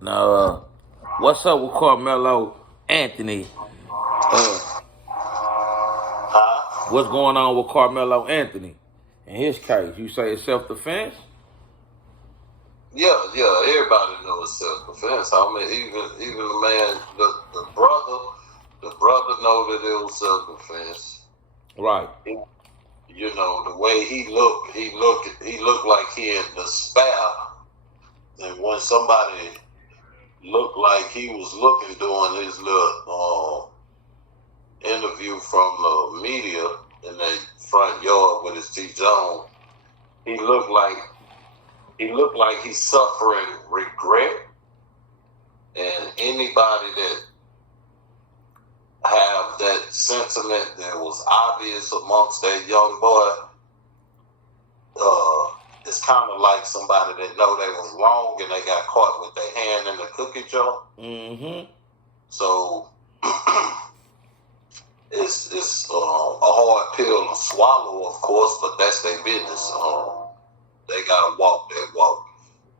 Now, what's up with Karmelo Anthony? Uh, Huh? what's going on with Karmelo Anthony? In his case, you say it's self-defense? Yeah. Everybody knows self-defense. I mean, even the man, the brother know that it was self-defense. Right. You know the way he looked like he in despair. And when somebody looked like he was looking during his little interview from the media in the front yard with his teeth on, he looked like he's suffering regret. And anybody that have that sentiment that was obvious amongst that young boy, it's kind of like somebody that know they was wrong and they got caught with their hand in the cookie jar. Mm-hmm. So it's a hard pill to swallow, of course, but that's their business. They gotta walk that walk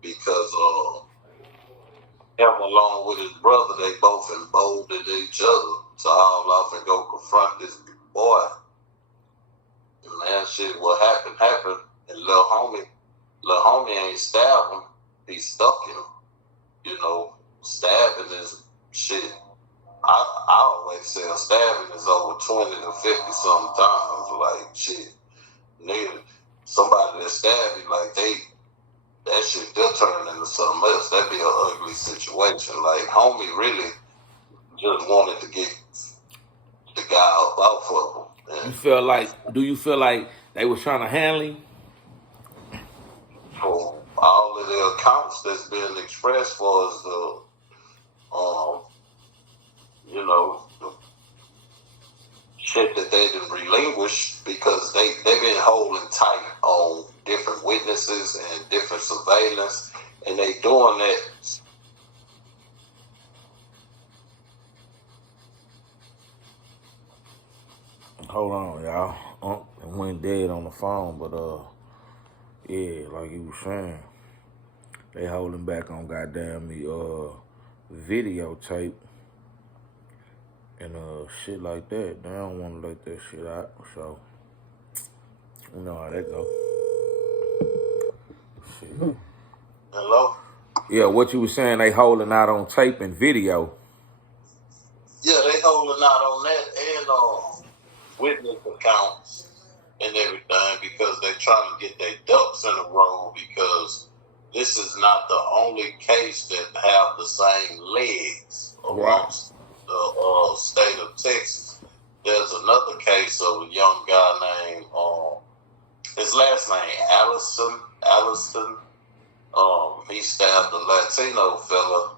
because him along with his brother, they both emboldened each other to haul off and go confront this boy. And man, shit, what happened. And little homie ain't stabbed him. He stuck him. You know, stabbing is shit. I always say a stabbing is over 20 to 50 sometimes. Like shit, nigga, somebody that stabbed you, like that shit, they'll turn into something else. That'd be an ugly situation. Like homie really just wanted to get the guy up off of him. You And feel like? Do you feel like they was trying to handle him? for all of the accounts that's been expressed for us, um, the shit that they didn't relinquish because they've been holding tight on different witnesses and different surveillance, and they doing that. Hold on, y'all. It went dead on the phone, but yeah, like you was saying, they holding back on goddamn the videotape and shit like that. They don't want to let that shit out, so you know how that go. Shit. Hello? Yeah, what you was saying, they holding out on tape and video. Yeah, they holding out on that and witness accounts and everything because they trying to get their ducks in a row because this is not the only case that have the same legs Right. amongst the state of Texas. There's another case of a young guy named his last name Allison. He stabbed a Latino fella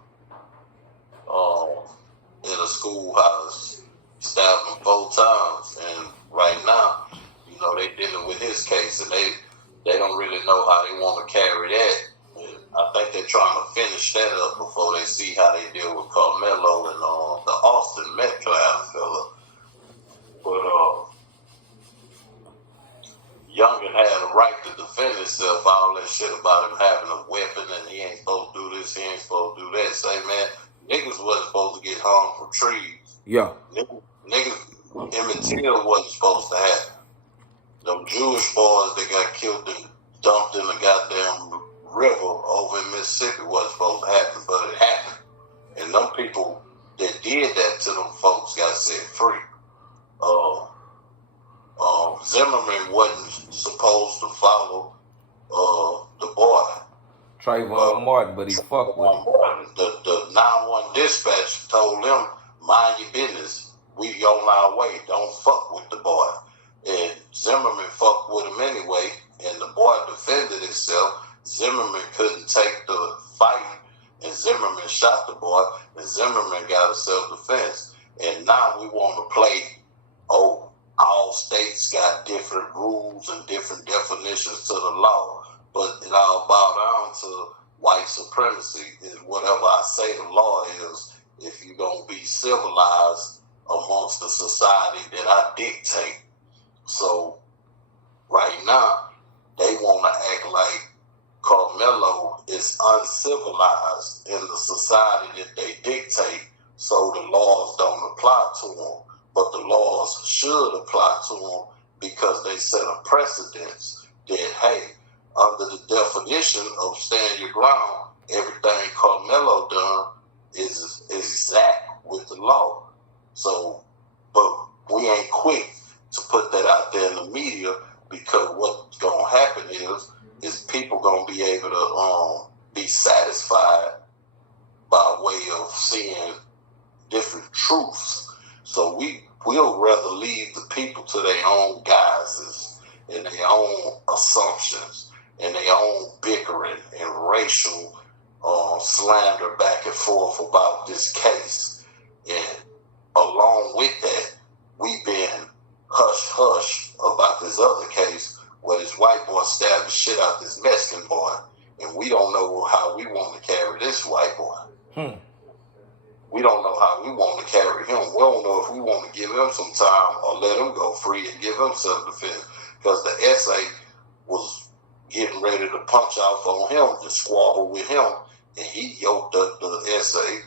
in a schoolhouse. He stabbed him 4 times, and right now, they dealing with his case, and they don't really know how they want to carry that. And I think they're trying to finish that up before they see how they deal with Karmelo and the Austin Metcalf fella. But Youngin had a right to defend himself. All that shit about him having a weapon and he ain't supposed to do this, he ain't supposed to do that. Say, man, niggas wasn't supposed to get hung from trees. Yeah. Niggas, Emmett Till wasn't supposed to happen. Them Jewish boys that got killed and dumped in the goddamn river over in Mississippi wasn't supposed to happen, but it happened. And them people that did that to them folks got set free. Zimmerman wasn't supposed to follow the boy. Trayvon Martin, but he fucked with him. The 911 dispatch told him, mind your business. We on our way. Don't fuck with the boy. And Zimmerman fucked with him anyway, and the boy defended himself. Zimmerman couldn't take the fight, and Zimmerman shot the boy, and Zimmerman got a self-defense. And now we want to play, all states got different rules and different definitions to the law, but it all boils down to white supremacy. Is whatever I say the law is, if you're going to be civilized amongst the society that I dictate. So right now, they want to act like Karmelo is uncivilized in the society that they dictate, so the laws don't apply to him. But the laws should apply to him because they set a precedence that, hey, under the definition of stand your ground, everything Karmelo done is exact with the law. So, but we ain't quick to put that out there in the media, because what's going to happen is people going to be able to be satisfied by way of seeing different truths. So we'll rather leave the people to their own guises and their own assumptions and their own bickering and racial slander back and forth about this case. And along with that, we've been hush-hush about this other case where this white boy stabbed the shit out this Mexican boy, and we don't know how we want to carry this white boy. We don't know how we want to carry him. We don't know if we want to give him some time or let him go free and give him self-defense, because the SA was getting ready to punch off on him, to squabble with him, and he yoked up the SA.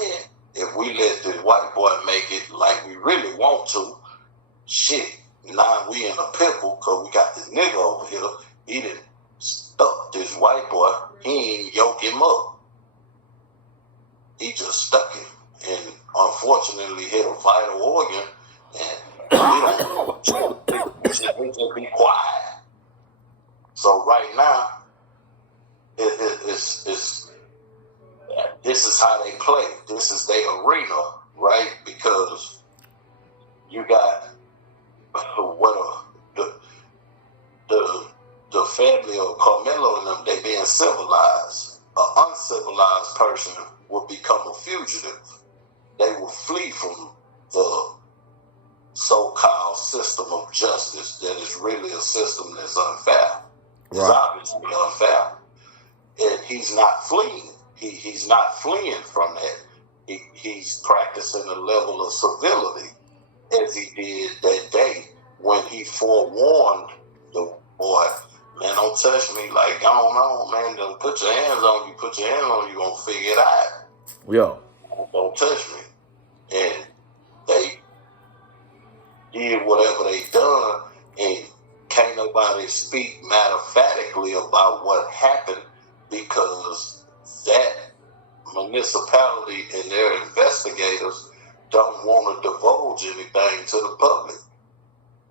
And if we let this white boy make it like we really want to, shit, now we in a pickle because we got this nigga over here. He done stuck this white boy. He ain't yoke him up. He just stuck him, and unfortunately hit a vital organ, and we just be quiet. So right now, it's this is how they play. This is their arena, right? Because you got the family of Karmelo and them, they being civilized. An uncivilized person will become a fugitive. They will flee from the so-called system of justice that is really a system that's unfair. It's obviously unfair. And he's not fleeing. He's not fleeing from that. He's practicing a level of civility, as he did that day when he forewarned the boy, man, don't touch me, like, go on, man, don't put your hands on you, you're going to figure it out. Yeah. Don't touch me. And they did whatever they done, and can't nobody speak matter-of-factly about what happened, because that municipality and their investigators don't want to divulge anything to the public,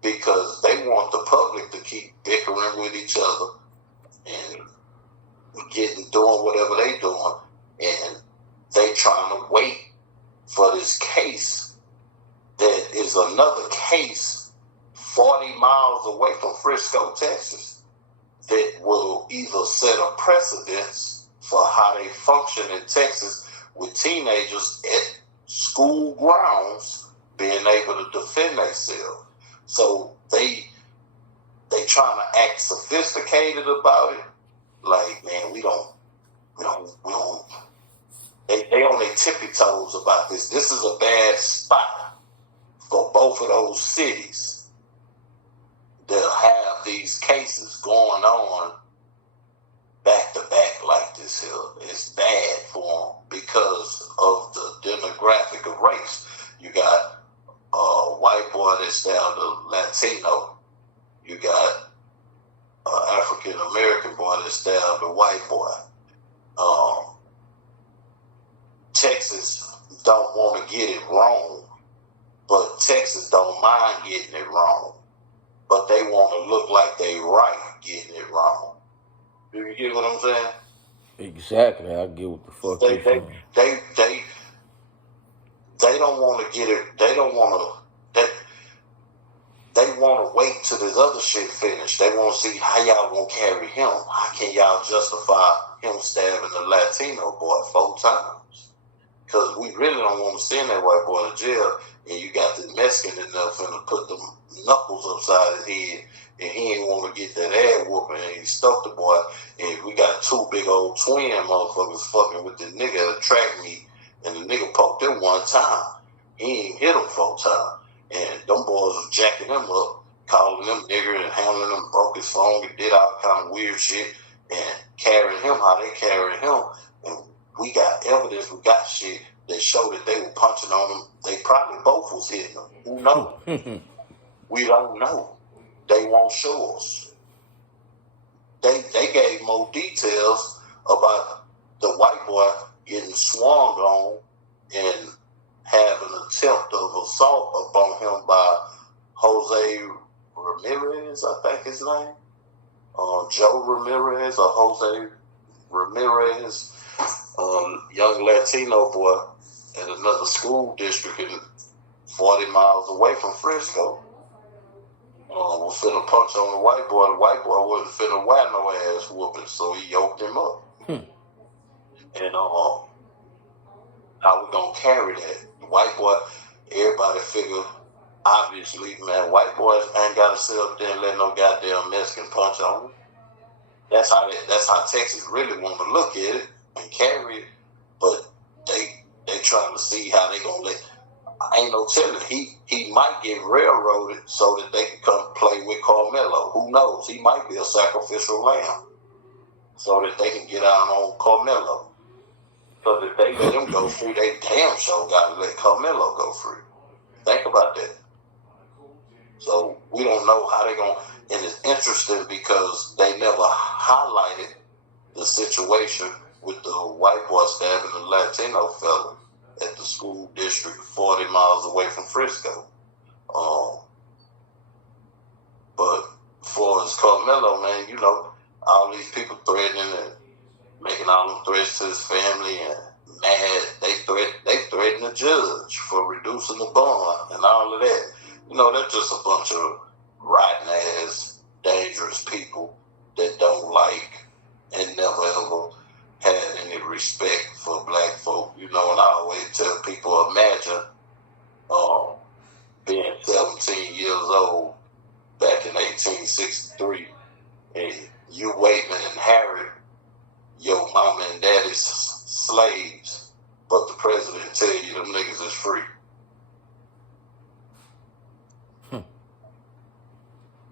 because they want the public to keep bickering with each other and doing whatever they doing, and they trying to wait for this case that is another case 40 miles away from Frisco, Texas, that will either set a precedence for how they function in Texas with teenagers at school grounds being able to defend themselves. So they trying to act sophisticated about it. Like, man, we don't. They on their tippy toes about this. This is a bad spot for both of those cities. They'll have these cases going on back to back like this here. It's bad for them because of the demographic of race. You got a white boy that's down to Latino. You got an African American boy that's down to white boy. Texas don't want to get it wrong, but Texas don't mind getting it wrong. But they want to look like they right getting it wrong. Do you get what I'm saying? Exactly. I get what the fuck you're saying. They don't want to get it. They don't want to. They want to wait till this other shit finished. They want to see how y'all gonna carry him. How can y'all justify him stabbing a Latino boy 4 times? Because we really don't want to send that white boy to jail, and you got the Mexican enough to put them knuckles upside his head, and he ain't want to get that ass whooping, and he stuck the boy, and we got 2 big old twin motherfuckers fucking with the nigga at a track meet, and the nigga poked him 1 time. He ain't hit him 4 times. And them boys was jacking him up, calling him nigger and handling him, broke his phone, and did all kind of weird shit. and carrying him how they carried him. And we got evidence, we got shit that showed that they were punching on him. They probably both was hitting him. Who knows? We don't know. They won't show us. They gave more details about the white boy getting swung on and having an attempt of assault upon him by Jose Ramirez, I think his name. Joe Ramirez or Jose Ramirez, young Latino boy at another school district 40 miles away from Frisco. Was finna punch on the white boy. The white boy wasn't finna wear no ass whooping, so he yoked him up. And how we gonna carry that? The white boy, everybody figure, obviously, man, white boys ain't gotta sit up there and let no goddamn Mexican punch on them. That's how Texas really want to look at it and carry it, but they trying to see how they gonna let. Ain't no telling. He might get railroaded so that they can come play with Karmelo. Who knows? He might be a sacrificial lamb so that they can get out on Karmelo. So that they let him go free, they damn sure got to let Karmelo go free. Think about that. So we don't know how they're going to. And it's interesting because they never highlighted the situation with the white boy stabbing the Latino fella at the school district 40 miles away from Frisco. But for as Karmelo, man, you know, all these people threatening and making all them threats to his family and mad. They threaten the judge for reducing the bond and all of that. You know, they're just a bunch of rotten ass, dangerous people that don't like and never ever had any respect for black folk. You know, and I always tell people, imagine being 17 years old back in 1863 and you waiting and inherit your mama and daddy's slaves, but the president tell you them niggas is free.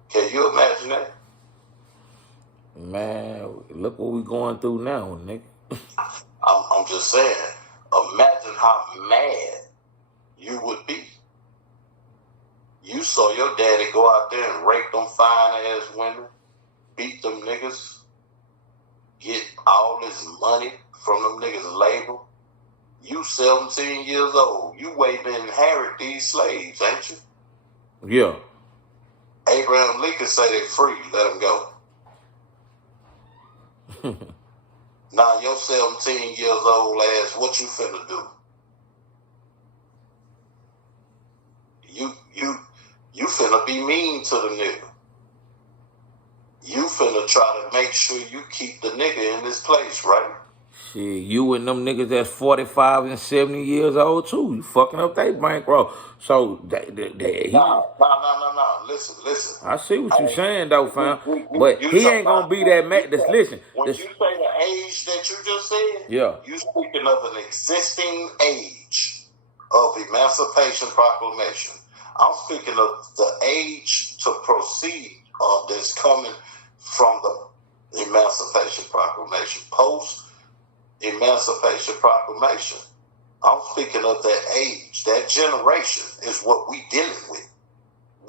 Can you imagine that? Man, look what we going through now, nigga. I'm just saying, imagine how mad you would be. You saw your daddy go out there and rape them fine-ass women, beat them niggas, get all this money from them niggas' labor. You 17 years old. You waiting to inherit these slaves, ain't you? Yeah. Abraham Lincoln say they free, let them go. Now your 17 years old ass, what you finna do? You finna be mean to the nigga. You finna try to make sure you keep the nigga in this place, right? Shit, you and them niggas that's 45 and 70 years old too. You fucking up they bankroll. So No. Listen. I see what you saying though, fam. You But he ain't gonna about, be that mad. Listen. When you say the age that you just said, Yeah. you speaking of an existing age of Emancipation Proclamation. I'm speaking of the age to proceed that's coming from the Emancipation Proclamation, post-Emancipation Proclamation. I'm speaking of that age, that generation is what we dealing with.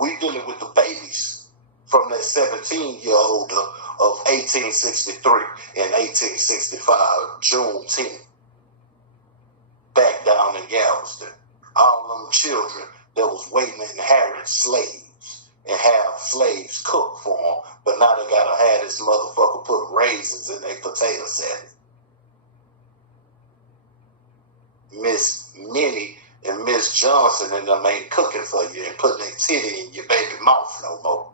We dealing with the babies from that 17-year-old of 1863 and 1865, Juneteenth, back down in Galveston. All them children that was waiting to inherit slaves and have slaves cook for them, but now they gotta have this motherfucker put raisins in their potato salad. Miss Minnie and Miss Johnson and them ain't cooking for you and putting their titty in your baby mouth no more.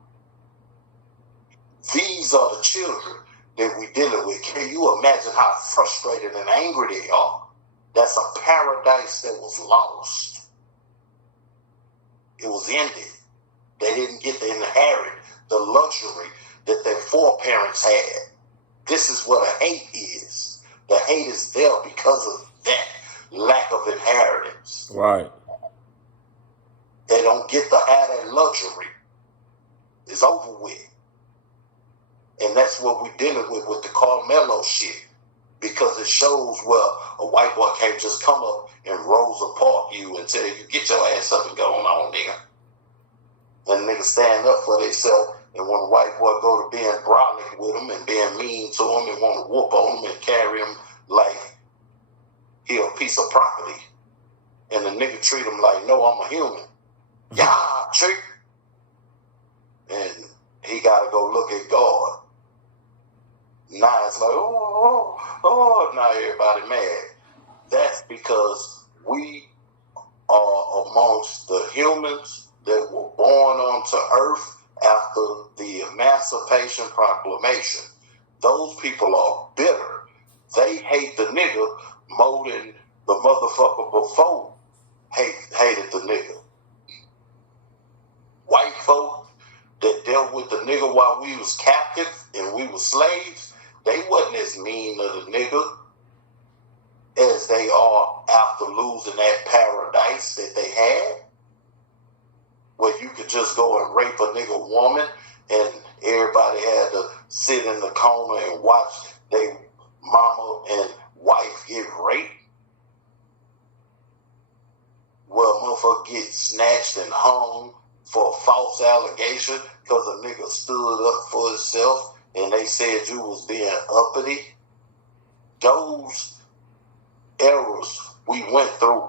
These are the children that we dealing with. Can you imagine how frustrated and angry they are? That's a paradise that was lost. It was ended. They didn't get to inherit the luxury that their foreparents had. This is what a hate is. The hate is there because of that lack of inheritance. Right. They don't get to have that luxury. It's over with. And that's what we're dealing with the Karmelo shit. Because it shows where a white boy can't just come up and Rosa Park you and tell you, get your ass up and go on, nigga. And niggas stand up for themselves. And when a white boy go to being brolic with him and being mean to him and want to whoop on him and carry him like he a piece of property. And the nigga treat him like, no, I'm a human. Yeah, trick. And he got to go look at God. Now it's like, now everybody mad. That's because we are amongst the humans that were born onto earth after the Emancipation Proclamation. Those people are bitter. They hate the nigga more than the motherfucker before hated the nigga. White folk that dealt with the nigga while we was captive and we was slaves, they wasn't as mean to the nigga as they are after losing that paradise that they had, where you could just go and rape a nigga woman and everybody had to sit in the corner and watch their mama and wife get raped. Well, motherfucker get snatched and hung for a false allegation because a nigga stood up for himself and they said you was being uppity. Those eras we went through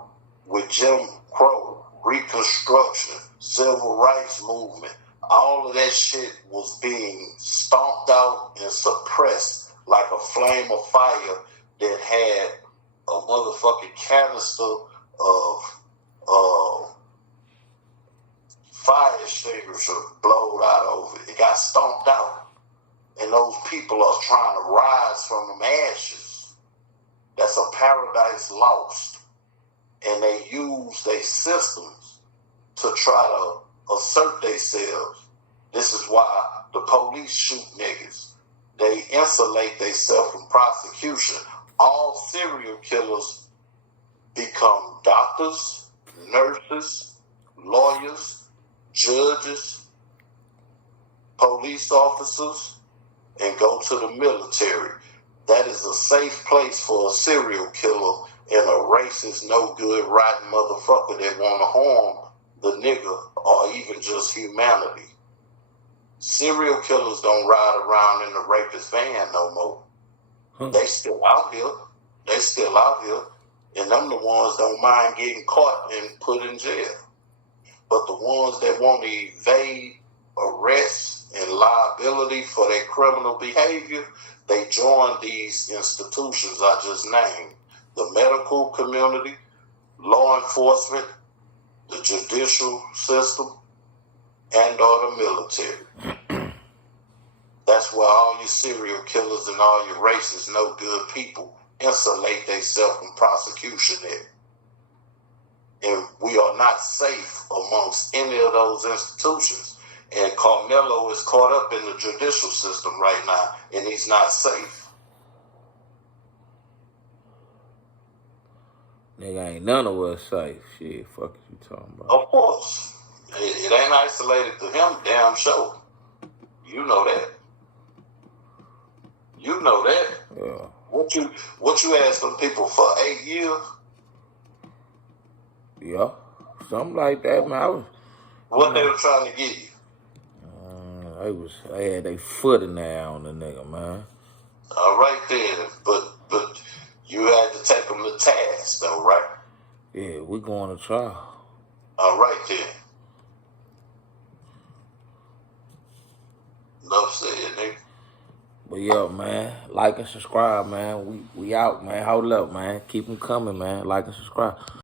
with Jim Crow, Reconstruction, Civil Rights Movement, all of that shit was being stomped out and suppressed like a flame of fire that had a motherfucking canister of fire extinguisher blowed out over it. It got stomped out. And those people are trying to rise from them ashes. That's a paradise lost. And they use their systems to try to assert themselves. This is why the police shoot niggas. They insulate themselves from prosecution. All serial killers become doctors, nurses, lawyers, judges, police officers, and go to the military. That is a safe place for a serial killer and a racist, no good, rotten motherfucker that want to harm the nigga or even just humanity. Serial killers don't ride around in the rapist van no more. They still out here. They still out here. And them the ones don't mind getting caught and put in jail. But the ones that want to evade arrest and liability for their criminal behavior, they join these institutions I just named. The medical community, law enforcement, the judicial system, and or the military. That's where all your serial killers and all your racist, no good people insulate themselves from prosecution there. And we are not safe amongst any of those institutions. And Karmelo is caught up in the judicial system right now, and he's not safe. Nigga, ain't none of us safe. Shit, fuck is you talking about? Of course. It ain't isolated to him, damn sure. You know that. You know that. Yeah. What you asked them people for 8 years? Yeah. Something like that, man. What they were trying to give you? They had their foot in there on the nigga, man. All right then, but you had to take them to task, though, right? Yeah, we going to trial. All right then. Enough said, nigga. But yeah, man, like and subscribe, man. We out, man. Hold up, man. Keep them coming, man. Like and subscribe.